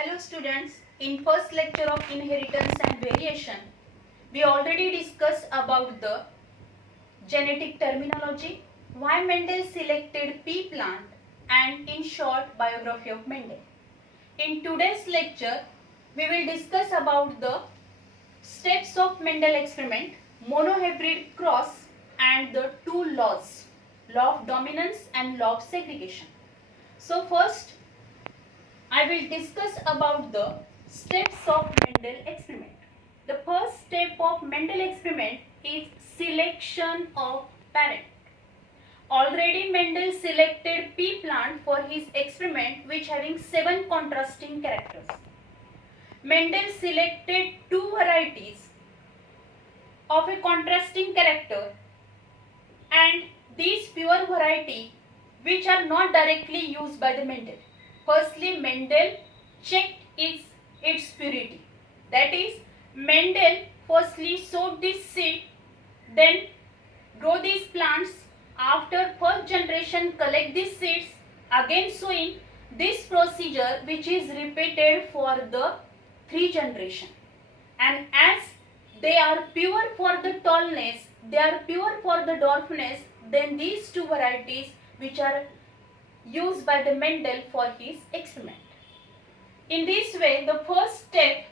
Hello students, in first lecture of inheritance and variation, we already discussed about the genetic terminology, why Mendel selected pea plant and in short biography of Mendel. In today's lecture, we will discuss about the steps of Mendel experiment, monohybrid cross and the two laws, law of dominance and law of segregation. So first, I will discuss about the steps of Mendel experiment. The first step of Mendel experiment is selection of parent. Already Mendel selected pea plant for his experiment which having 7 contrasting characters. Mendel selected 2 varieties of a contrasting character and these pure variety which are not directly used by the Mendel. Firstly, Mendel checked its purity. That is, Mendel firstly sowed this seed, then grow these plants. After first generation, collect these seeds, again sowing. This procedure which is repeated for the 3 generation. And as they are pure for the tallness, they are pure for the dwarfness, then these 2 varieties which are used by the Mendel for his experiment. In this way, the first step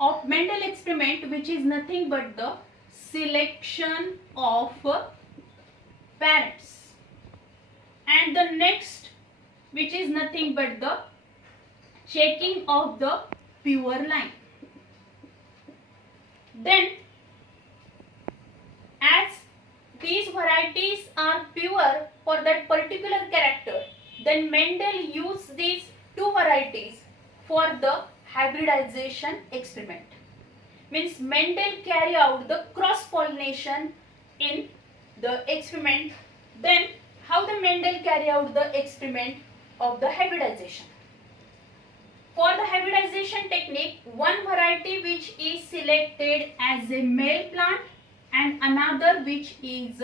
of Mendel experiment, which is nothing but the selection of parents, and the next, which is nothing but the checking of the pure line. Then, as these varieties are pure for that particular character, then Mendel used these 2 varieties for the hybridization experiment. Means Mendel carry out the cross pollination in the experiment. Then how the Mendel carry out the experiment of the hybridization? For the hybridization technique, one variety which is selected as a male plant and another which is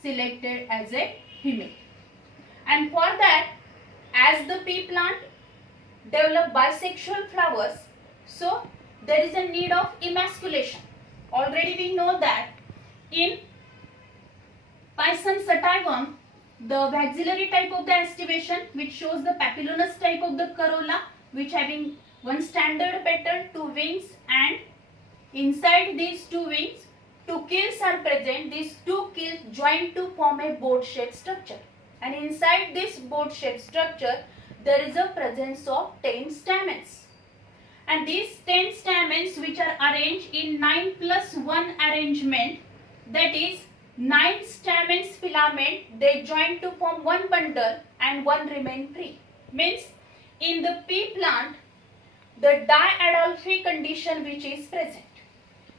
selected as a female. And for that, as the pea plant develop bisexual flowers, so there is a need of emasculation. Already we know that in Pisum sativum, the maxillary type of the estivation which shows the papillonous type of the corolla which having one standard petal, 2 wings, and inside these 2 wings 2 quills are present. These 2 quills join to form a boat-shaped structure, and inside this boat-shaped structure there is a presence of 10 stamens, and these 10 stamens which are arranged in 9+1 arrangement, that is 9 stamens filament, they join to form one bundle and one remain free. Means in the pea plant the diadolphy condition which is present.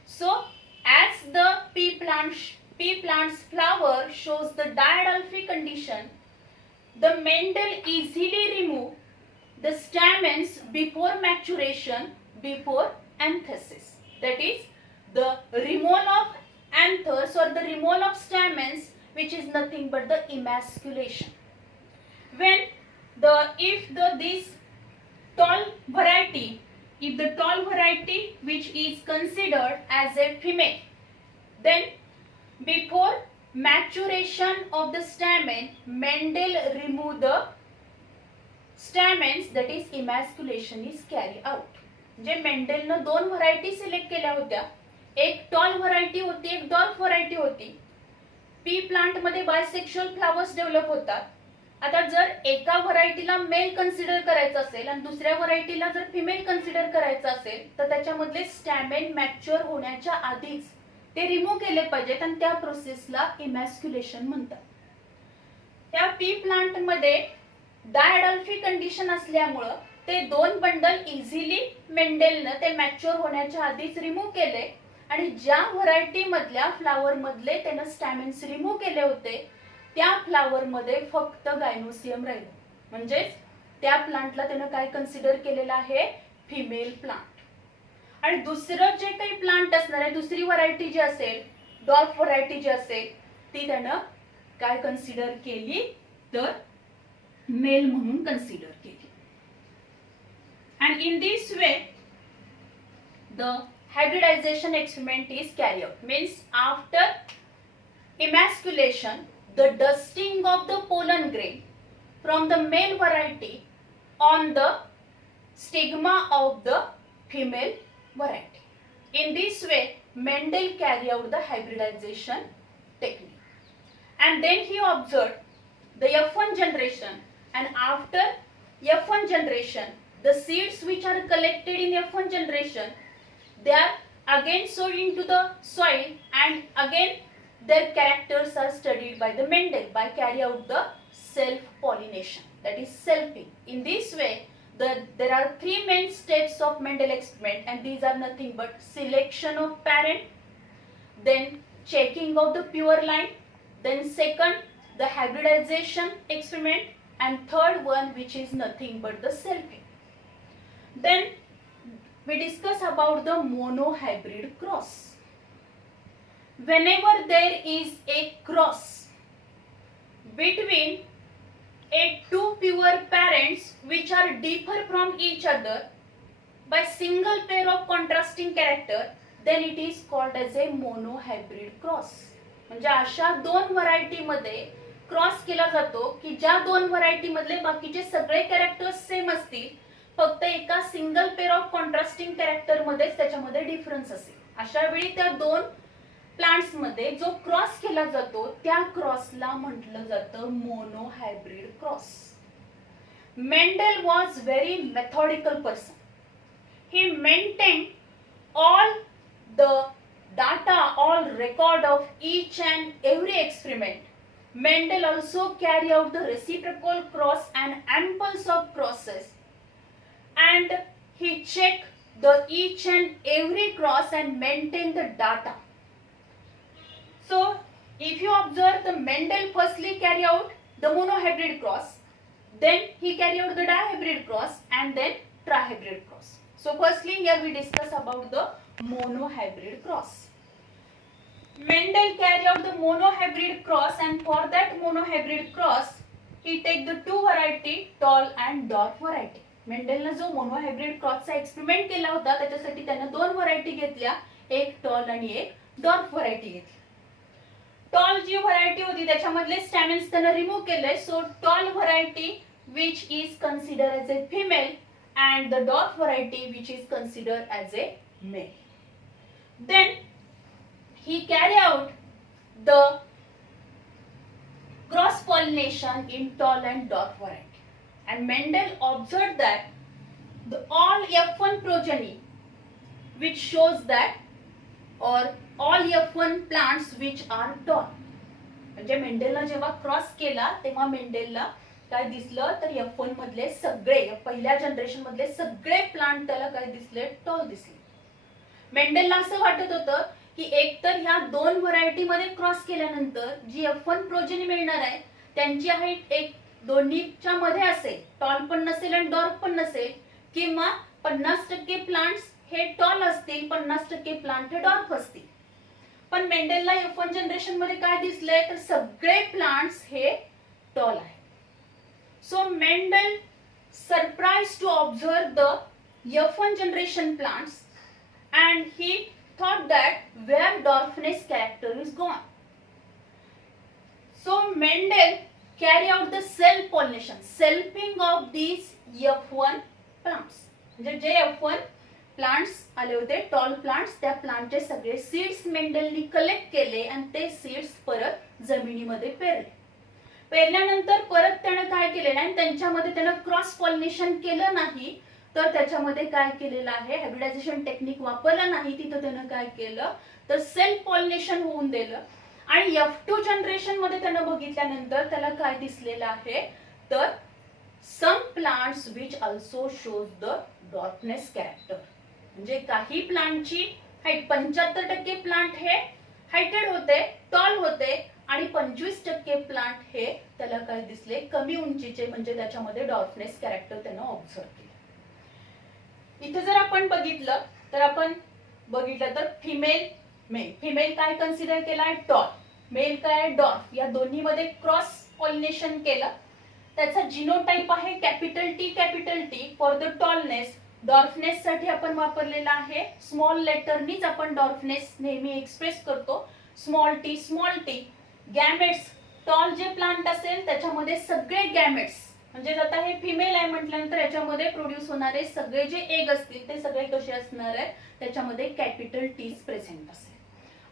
So as the pea plant's flower shows the diadolphy condition, the Mendel easily remove the stamens before maturation, before anthesis. That is, the removal of anthers or the removal of stamens, which is nothing but the emasculation. When this tall variety, if the tall variety which is considered as a female, then before maturation of the stamen, Mendel remove the stamens, that is emasculation is carried out. जे मेंडेलनं 2 variety select केल्या होत्या, एक tall variety होती, एक dwarf variety होती. Pea plant मध्ये bisexual flowers develop होतात. आता जर एका व्हरायटीला मेल कन्सिडर करायचं असेल आणि दुसऱ्या व्हरायटीला जर फिमेल कन्सिडर करायचं असेल तर त्याच्यामधले स्टॅमेन मॅच्युअर होण्याच्या आधीच ते रिमूव्ह केले पाहिजेत आणि त्या प्रोसेसला इमॅस्क्युलेशन म्हणतात. त्या पी प्लांट मध्ये डायडॉल्फी कंडिशन असल्यामुळे ते 2 बंडल इझिली मेंडेलनं ते मॅच्युअर होण्याच्या आधीच रिमूव्ह केले आणि ज्या व्हरायटी मधल्या फ्लावर मधले त्यानं स्टॅमेन्स रिमूव्ह केले होते त्या फ्लावर मध्ये फक्त गायनोसियम राहिलं. म्हणजेच त्या प्लांटला त्यानं काय कन्सिडर केलेलं आहे, फिमेल प्लांट. आणि दुसरं जे काही प्लांट असणार आहे, दुसरी व्हरायटी जी असेल, डॉर्फ व्हरायटी जी असेल, ती त्यानं काय कन्सिडर केली तर मेल म्हणून कन्सिडर केली. and in this way the hybridization experiment is carried out. Means after emasculation, the dusting of the pollen grain from the male variety on the stigma of the female variety. In this way, Mendel carried out the hybridization technique. And then he observed the F1 generation, and after F1 generation, the seeds which are collected in F1 generation, they are again sowed into the soil, and again their characters are studied by the Mendel by carry out the self-pollination, that is selfing. In this way, there are three main steps of Mendel experiment, and these are nothing but selection of parent, then checking of the pure line, then second the hybridization experiment, and third one which is nothing but the selfing. Then we discuss about the monohybrid cross. Whenever there is a cross between two pure parents which are differ from each other by single pair of contrasting character, then it is called as a monohybrid cross. म्हणजे अशा दोन variety मध्ये cross केला जातो की ज्या दोन variety मधले बाकीचे सगळे कॅरेक्टर्स सेम असतील, फक्त एका single pair of contrasting character मध्येच त्याच्यामध्ये डिफरन्स असेल. अशा वेळी त्या दोन प्लांट्स मध्ये जो क्रॉस केला जातो त्या क्रॉसला म्हटलं जातं monohybrid cross. Mendel was very methodical person. He maintain all the data, all record of each and every experiment. Mendel also carry out the reciprocal cross and amples of crosses, and he check the each and every cross and maintain the data. So if you observe, the Mendel firstly carry out the monohybrid cross, then he carry out the dihybrid cross, and then trihybrid cross. So firstly here we discuss about the monohybrid cross. Mendel carry out the monohybrid cross, and for that monohybrid cross he take the two variety, tall and dwarf variety. मेंडेलने जो monohybrid क्रॉसचा experiment केला होता त्याच्यासाठी त्याने दोन variety घेतल्या, एक tall आणि एक डॉर्फ व्हरायटी घेतली. टॉल जी व्हरायटी होती त्याच्यामधले स्टॅमिन्स त्याने रिमूव्ह केले. So tall variety which is consider as a female and the dwarf variety which is considered as a male. Then he carry out the cross pollination in tall and dwarf variety, and Mendel observed that the all F1 progeny which shows that, or all F1 plants which are tall. म्हणजे मेंडेलला जेव्हा cross केला तेव्हा मेंडेलला काय दिसलं तर F1 मधले सगळे पहिल्या जनरेशन मधले सगळे प्लांट त्याला काय दिसले, टॉल दिसले. मेंडेलला असं वाटत होतं की एकतर ह्या दोन व्हरायटी मध्ये क्रॉस केल्यानंतर जी F1 प्रोजेनी मिळणार आहे त्यांची हाईट एक दोन्हीच्या मध्ये असेल, टॉल पण नसेल आणि डॉर्फ पण नसेल, किंवा 50% प्लांट्स हे टॉल असतील, 50% प्लांट हे डॉर्फ असतील. पण मेंडेलला F1 जनरेशन मध्ये काय दिसले तर सगळे प्लांट्स हे टॉल आहेत. So Mendel surprised to observe the F1 generation plants, and he thought that where dwarfness character is gone. So Mendel carry out the self pollination, selfing of these F1 plants. म्हणजे जे F1 plants आले होते tall plants, त्या प्लांटचे सगळे seeds मेंडेलनी collect केले आणि ते seeds परत जमिनीमध्ये पेरले. पेरल्यानंतर परत त्याने काय केलेलं आहे, त्यांच्यामध्ये त्याने क्रॉस पॉलिनेशन केलं नाही, तर त्याच्यामध्ये काय केलेलं आहे, हायब्रिडायझेशन टेक्निक वापरला नाही, तिथं त्याने काय केलं तर सेल्फ पॉलिनेशन होऊन दिलं. आणि F2 जनरेशन मध्ये त्याने बघितल्यानंतर त्याला काय दिसलेलं आहे तर some plants which also shows the dwarfness character. म्हणजे काही प्लांटची हाईट 75% प्लांट हे हायटेड होते, टॉल होते, आणि 25% प्लांट हे त्याला काय दिसले कमी उंचीचे, म्हणजे त्याच्यामध्ये डॉर्फनेस कॅरेक्टर त्यानं ऑब्झर्व केलं. इथे जर आपण बघितलं तर फिमेल मेल, फिमेल काय कन्सिडर केलाय टॉल, मेल काय डॉर्फ, या दोन्ही मध्ये क्रॉस पॉलिनेशन केलं. त्याचा जिनोटाइप आहे capital T for the tallness, dwarfness साठी आपण वापरलेला आहे. स्मॉल लेटरनीच आपण डॉर्फनेस नेहमी एक्सप्रेस करतो. Small T. गॅमेट्स, टॉल जे प्लांट असेल त्याच्यामध्ये सगळे गॅमेट्स, म्हणजे आता हे फिमेल आहे म्हटल्यानंतर याच्यामध्ये प्रोड्यूस होणारे सगळे जे एग असतील ते सगळे कसे असणार आहेत, त्याच्यामध्ये कॅपिटल टीज प्रेझेंट असेल.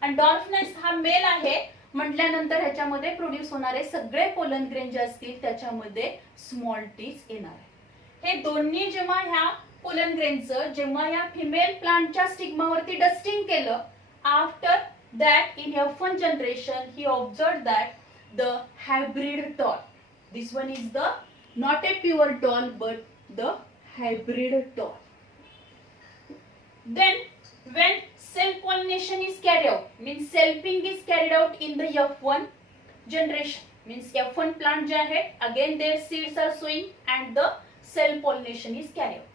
आणि डॉर्फनेस हा मेल आहे म्हटल्यानंतर ह्याच्यामध्ये प्रोड्यूस होणारे सगळे पोलन ग्रेन जे असतील त्याच्यामध्ये स्मॉल टीज येणार आहे. हे दोन्ही जेव्हा ह्या पोलन ग्रेनचं जेव्हा या फिमेल प्लांटच्या स्टिग्मावरती डस्टिंग केलं, after that in F1 generation he observed that the hybrid tall, this one is the not a pure tall but the hybrid tall. Then when self pollination is carried out, means selfing is carried out in the F1 generation, means F1 plant जे आहे again their seeds are sowing and the self pollination is carried out.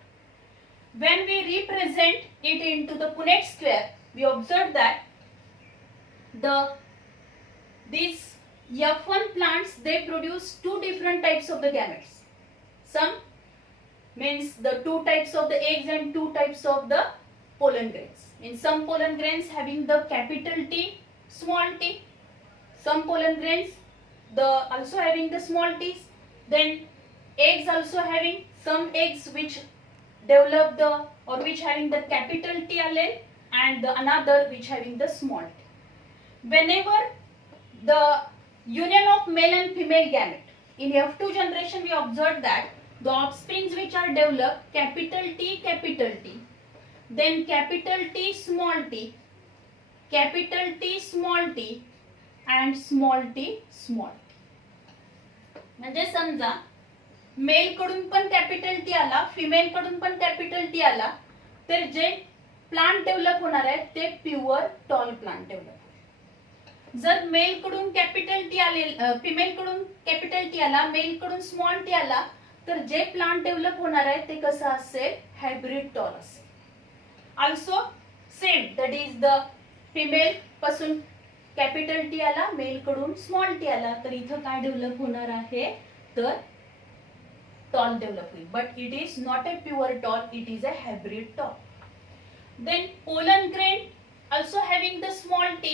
When we represent it into the Punnett square, we observe that these F1 plants, they produce two different types of the gametes. Some means the two types of the eggs and two types of the pollen grains. In some pollen grains having the capital T, small t. Some pollen grains also having the small t's. Then eggs also having some eggs which develop which having the capital T allele and the another which having the small t. Whenever the union of male and female gamete in F2 generation, we observed that the offsprings which are developed capital T, then capital T, small t, capital T, small t and small t, small t. म्हणजे समजा mail कडून पण capital T आला, female कडून पण capital T आला, तर जे plant develop होणार आहे ते प्युअर टॉल प्लांट डेव्हलप. जर मेल कडून कॅपिटल टी आले, फिमेल कडून कॅपिटल टी आला, मेल कडून स्मॉल टी आला, तर जे प्लांट डेव्हलप होणार आहे ते कसं असेल, हायब्रिड टॉल असेल. Also same, that is the female पासून कॅपिटल टी आला, मेल कडून स्मॉल टी आला, तर इथं काय डेव्हलप होणार आहे, तर टॉल डेव्हलप होईल. But it is not a pure tall, it is a hybrid tall. Then pollen grain also having the small t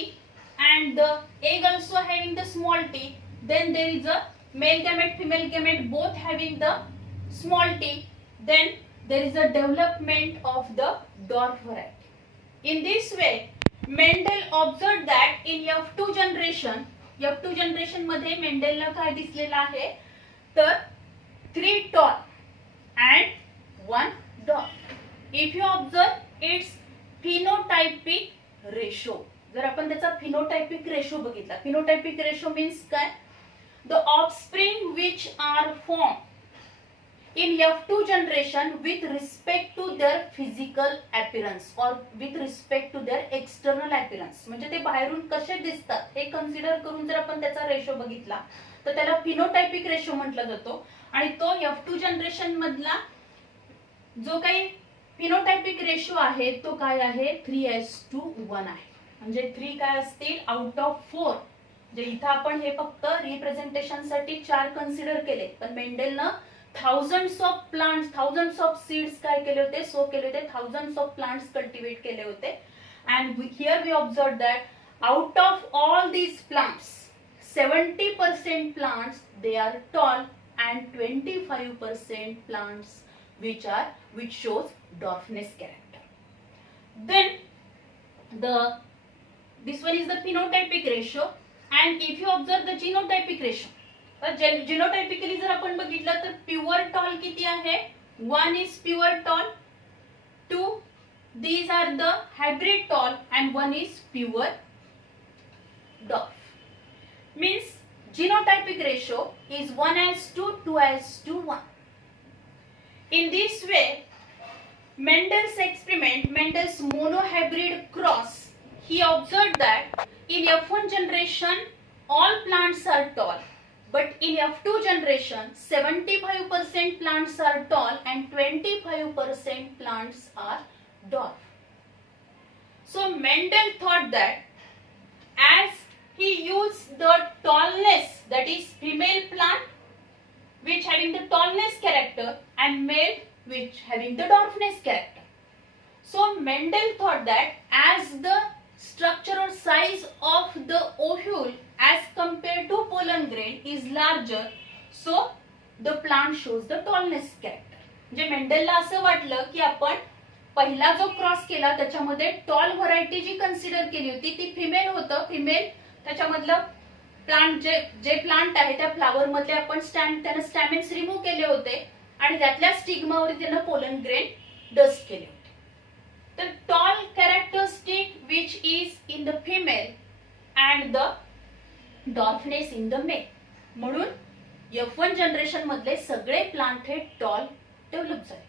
and the egg also having the small t, then there is a male gamete, female gamete both having the small t, then there is a development of the dwarf variety. In this way Mendel observed that in F2 generation मध्ये मेंडेलला काय दिसलेलं आहे, तर 3 tall and 1 dwarf. If you observe its phenotypic ratio, जर आपण त्याचा phenotypic ratio बघितला, phenotypic ratio means काय, the offspring which are form in F2 generation with respect to their physical appearance और with respect to their external appearance, म्हणजे ते बाहेरून कसे दिसतात हे कन्सिडर करून जर आपण त्याचा रेशो बघितला तर त्याला फिनोटायपिक रेशो म्हटलं जातो. आणि तो F2 जनरेशन मधला जो काही फिनोटायपिक रेशो आहे तो काय आहे, 3:1 आहे. म्हणजे 3 काय असतील आउट ऑफ 4. जे इथं आपण हे फक्त रिप्रेझेंटेशन साठी 4 कन्सिडर केले, पण मेंडेलनं thousands of plants, thousands of seeds काय केले होते, सो केले होते, थाउजंड्स ऑफ प्लांट्स कल्टिवेट केले होते. And here we observe that out of all these plants 70% plants they are tall and 25% plants which shows dwarfness character. Then this one is the phenotypic ratio, and if you observe the genotypic ratio, तर genotypically जर आपण बघितलं तर pure toll किती आहे, 1 is pure tall, 2 these are the hybrid tall and 1 is pure dwarf. Means genotypic ratio is 1:2, 2:1. In this way, Mendel's experiment, Mendel's monohybrid cross, he observed that in F1 generation all plants are tall, but in F2 generation 75% plants are tall and 25% plants are dwarf. So Mendel thought that as he used the tallness, that is female plant which having the tallness character, and male which having the dwarfness character. So Mendel thought that as the structure or size of the ovule as compared to pollen grain is larger, so the plant shows the tallness character. म्हणजे मेंडेलला असं वाटलं की आपण पहिला जो cross केला त्याच्यामध्ये toll variety जी consider केली होती ती फिमेल होतं. फिमेल त्याच्यामधलं प्लांट जे प्लांट आहे त्या फ्लावर मध्ये आपण त्याने स्टॅमिन्स रिमूव्ह केले होते आणि त्यातल्या स्टिग्मावर त्यानं पोलन ग्रेन डस्ट केले होते. तर tall characteristic which is in the female and the dwarfness in the male. म्हणून F1 जनरेशन मधले सगळे प्लांट हे टॉल डेव्हलप झाले.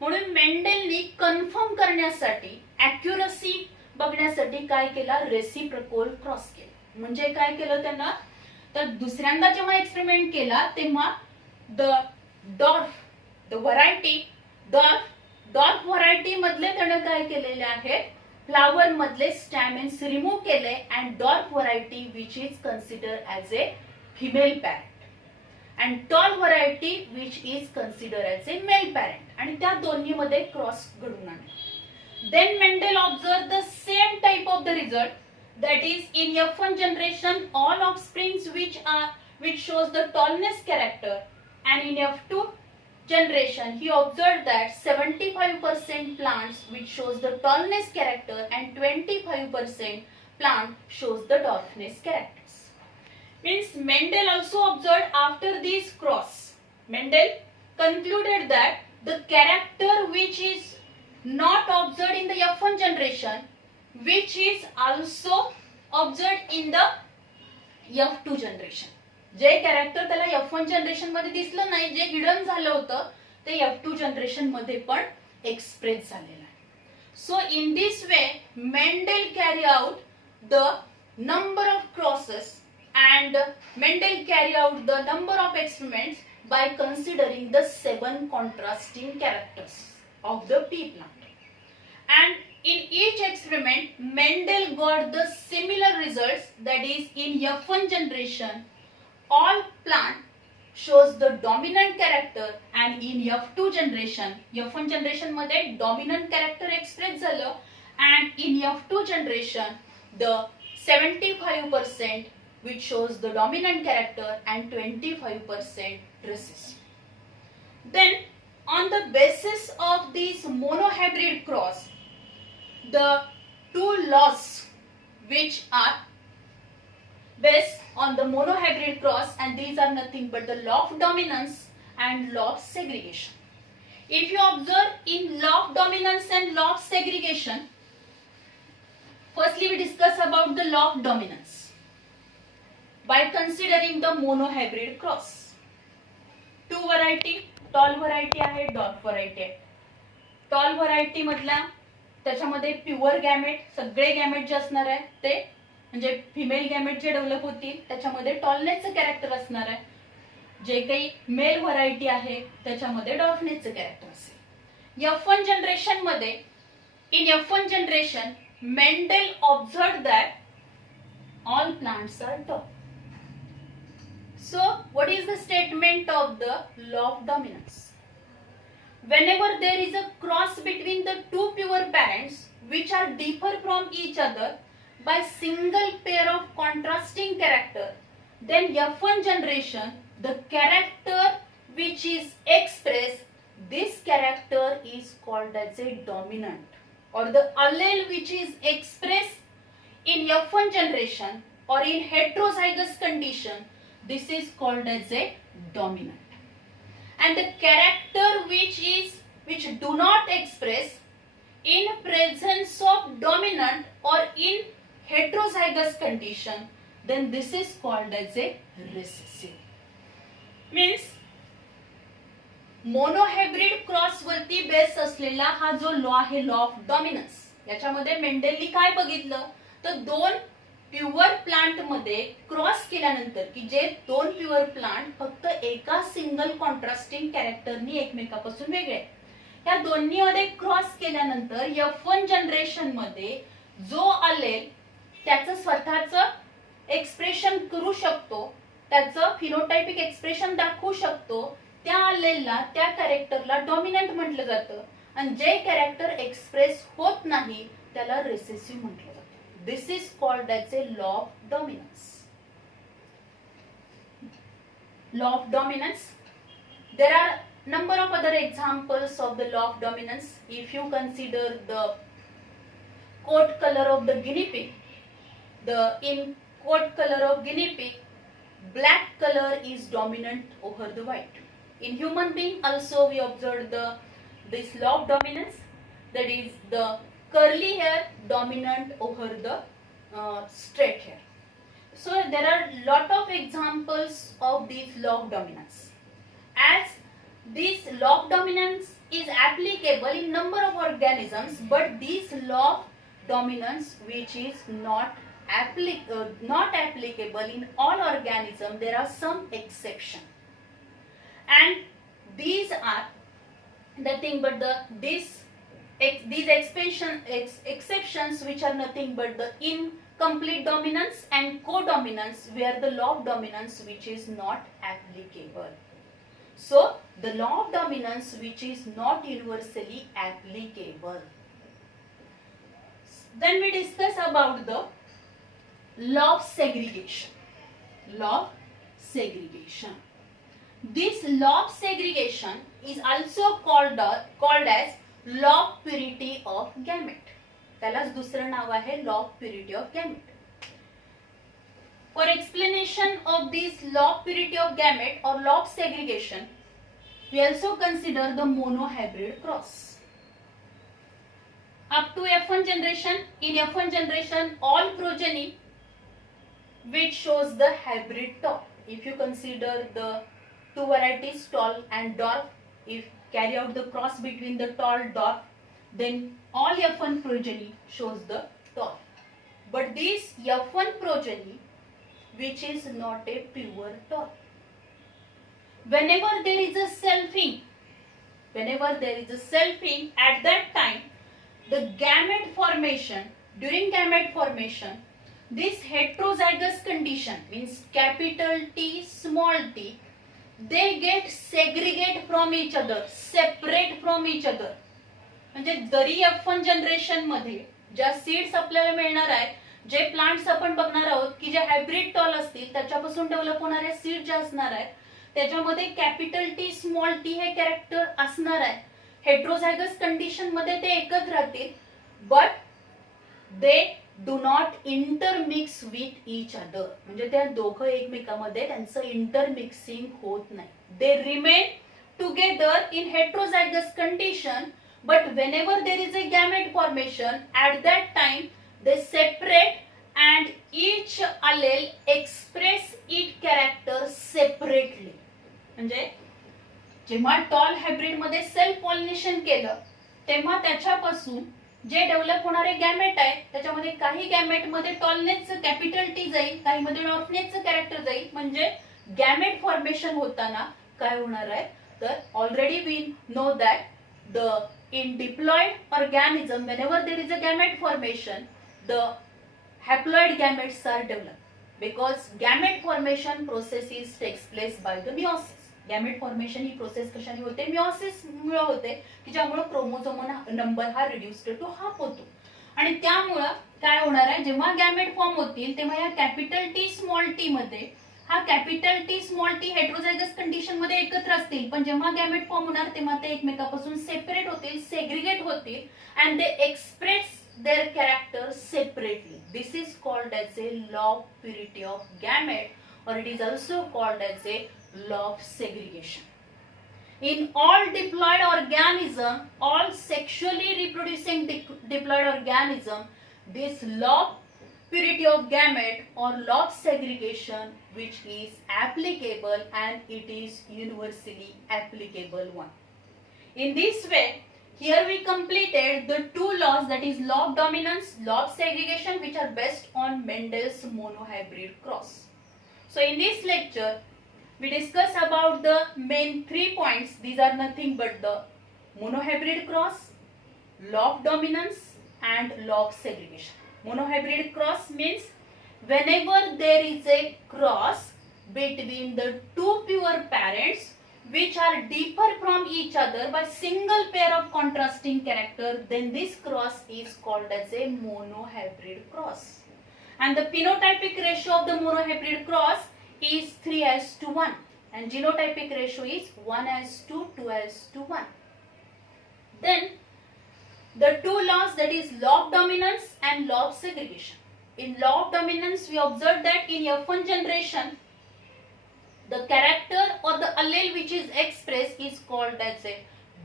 म्हणून मेंडेलनी कन्फर्म करण्यासाठी अॅक्युरसी बघण्यासाठी काय केला, रेसिप्रोकल क्रॉस केला. म्हणजे काय केलं त्यांना, तर दुसऱ्यांदा जेव्हा एक्सपेरिमेंट केला तेव्हा डॉर्फ व्हरायटी मधले त्याने काय केलेले आहे, फ्लावर मधले स्टॅमिन्स रिमूव्ह केले and dwarf variety which is consider as a female parent and tall variety which is consider as a male parent आणि त्या दोन्ही मध्ये क्रॉस घडून आणले. Then Mendel observe the same type of the result. That is, in F1 generation, all offsprings which shows the tallness character, and in F2 generation, he observed that 75% plants which shows the tallness character and 25% plant shows the dwarfness characters. Means Mendel also observed after this cross. Mendel concluded that the character which is not observed in the F1 generation, which is also observed in the F2 generation. J character त्याला F1 generation मध्ये दिसलं नाही, जे hidden झालं होतं ते F2 generation मध्ये पण express झालेलं आहे. So in this way Mendel carry out the number of crosses and Mendel carry out the number of experiments by considering the 7 contrasting characters of the pea plant. And in each experiment, Mendel got the similar results. That is, in F1 generation, all plant shows the dominant character, and in F2 generation, F1 generation मध्ये dominant character express झालं, and in F2 generation, the 75% which shows the dominant character and 25% recessive. Then, on the basis of this monohybrid cross, the two laws which are based on the monohybrid cross, and these are nothing but the law of dominance and law of segregation. If you observe in law of dominance and law of segregation, firstly we discuss about the law of dominance by considering the monohybrid cross. Two variety, tall variety आहे, dwarf variety आहे. Tall variety मधला त्याच्यामध्ये pure gamete, सगळे gamete जे असणार आहे ते म्हणजे female gamete जे develop होतील त्याच्यामध्ये टॉलनेसचं कॅरेक्टर असणार आहे. जे काही मेल व्हरायटी आहे त्याच्यामध्ये डॉर्फनेसचं कॅरेक्टर असेल. F1 जनरेशन मध्ये in F1 generation Mendel observed that all plants are tall. So what is the statement of the law of dominance? Whenever there is a cross between the two pure parents which are differ from each other by single pair of contrasting character, then F1 generation, the character which is expressed, this character is called as a dominant, or the allele which is expressed in F1 generation or in heterozygous condition, this is called as a dominant. And the character which do not express in presence of dominant or in heterozygous condition, then this is called as a recessive. Means monohybrid cross वरती base असलेला हा जो law आहे, law of dominance, याच्यामध्ये मेंडेलनी काय बघितलं तर दोन प्युअर प्लांट मध्ये क्रॉस केल्यानंतर की जे दोन प्युअर प्लांट फक्त एका सिंगल कॉन्ट्रास्टिंग कॅरेक्टरनी एकमेकापासून वेगळे, या दोन्ही मध्ये क्रॉस केल्यानंतर F1 जनरेशन मध्ये जो आलेल त्याचं स्वतःचं एक्सप्रेशन करू शकतो, त्याचं फिनोटायपिक एक्सप्रेशन दाखवू शकतो, त्या आलेला त्या कॅरेक्टरला डॉमिनंट म्हटलं जातं आणि जे कॅरेक्टर एक्सप्रेस होत नाही त्याला रिसेसिव्ह म्हटलं जातं. This is called as A law of dominance. Law of dominance. There are number of other examples of the law of dominance. If you consider the coat color of the guinea pig, in coat color of guinea pig, black color is dominant over the white. In human being also we observe this law of dominance, that is the curly hair dominant over the straight hair. So there are lot of examples of this law of dominance. As this law of dominance is applicable in number of organisms, but this law of dominance which is not applicable in all organisms, there are some exceptions. And these are nothing but these exceptions which are nothing but the incomplete dominance and codominance, where the law of dominance which is not applicable. So the law of dominance which is not universally applicable. Then we discuss about the law of segregation. Law of segregation. This law of segregation is also called as law of purity of gamete. त्यालाच दुसरं नाव आहे law of purity of gamete. For explanation of this law of purity of gamete or law of segregation, we also consider the monohybrid cross. Up to F1 generation, in F1 generation, all progeny which shows the hybrid top. If you consider the two varieties, tall and dwarf, if carry out the cross between the tall dwarf, then all F1 progeny shows the tall. But this F1 progeny which is not a pure tall, whenever there is a selfing, at that time the gamete formation, during gamete formation, this heterozygous condition means capital T, small t, they get segregate from each other, separate from each other. म्हणजे जरी F1 generation मध्ये ज्या seeds आपल्याला मिळणार आहेत, जे plants आपण बघणार आहोत की जे हायब्रिड टॉल असतील त्याच्यापासून डेव्हलप होणारे सीड जे असणार आहेत त्याच्यामध्ये कॅपिटल टी, स्मॉल टी हे कॅरेक्टर असणार आहे. हेट्रोझायगस कंडिशन मध्ये ते एकच राहतील, but they do not intermix with each other. म्हणजे त्या दोघं एकमेकांमध्ये त्यांचं इंटरमिक्सिंग होत नाही. They remain together in heterozygous condition, but whenever there is a gamete formation, at that time they separate and each allele express its character separately. म्हणजे जेव्हा toll hybrid मध्ये सेल्फ पॉलिनेशन केलं तेव्हा त्याच्यापासून जे डेव्हलप होणारे gamete आहेत त्याच्यामध्ये काही गॅमेट मध्ये टॉलनेसचं कॅपिटल टी जाईल, काही मध्ये डॉर्फनेसचं कॅरेक्टर जाईल. म्हणजे गॅमेट फॉर्मेशन होताना काय होणार आहे तर already we know that in diploid organism, whenever there is a gamete formation, the haploid gametes are developed because gamete formation process takes place by the meiosis. Gamete formation he process कशाने होते? meiosis मुळे होते की ज्यामुळे chromosome number हा reduced to half होतो. आणि त्यामुळे काय होणार आहे, जेव्हा गॅमेट फॉर्म होतील तेव्हा या कॅपिटल टी, स्मॉल टी मध्ये हा capital T, small T heterozygous condition मध्ये एकत्र असतील, पण जेव्हा गॅमेट फॉर्म होणार तेव्हा ते एकमेकांपासून सेपरेट होतील, सेग्रिगेट होतील and they express their character separately. This is called as a law of purity of gamete और it is also called as a law of segregation. In all diploid organism, all sexually reproducing diploid organism, this law of purity of gamete or law of segregation which is applicable and it is universally applicable one. In this way, here we completed the two laws, that is law of dominance, law of segregation, which are based on Mendel's monohybrid cross. So in this lecture, we discuss about the main 3 points. These are nothing but the monohybrid cross, law of dominance and law of segregation. Monohybrid cross means whenever there is a cross between the two pure parents which are differ from each other by single pair of contrasting character, then this cross is called as a monohybrid cross. And the phenotypic ratio of the monohybrid cross is 3:1 and genotypic ratio is 1:2:1. Then the two laws, that is law of dominance and law of segregation. In law of dominance, we observe that in F1 generation, the character or the allele which is expressed is called as a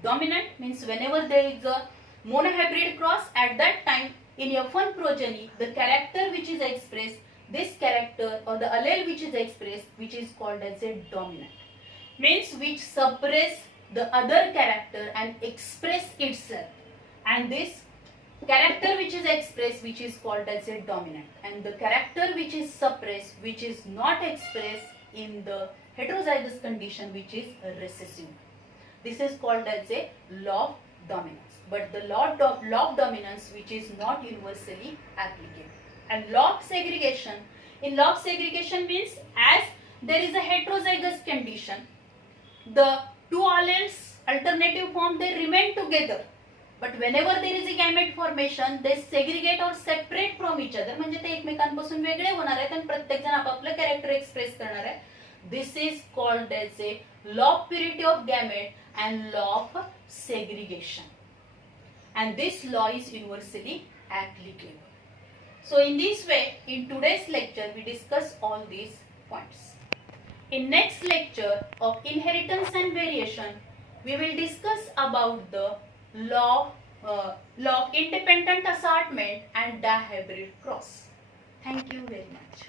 dominant, means whenever there is a monohybrid cross, at that time in F1 progeny, the character which is expressed, this character or the allele which is expressed, which is called as a dominant, means which suppress the other character and express itself, and this character which is expressed, which is called as a dominant, and the character which is suppressed, which is not expressed in the heterozygous condition, which is recessive. This is called as a law of dominance, but the law of dominance which is not universally applicable. And law of segregation, in law of segregation means as there is a heterozygous condition, the two alleles alternative form, they remain together, but whenever there is a gamete formation, they segregate or separate from each other, म्हणजे ते एकमेकांपासून वेगळे होणार आहेत आणि प्रत्येक जण आपापलं कॅरेक्टर एक्सप्रेस करणार आहे. This is called as a law of purity of gamete and law of segregation, and this law is universally applicable. So in this way, in today's lecture, we discuss all these points. In next lecture of inheritance and variation, we will discuss about the law of independent assortment and dihybrid cross. Thank you very much.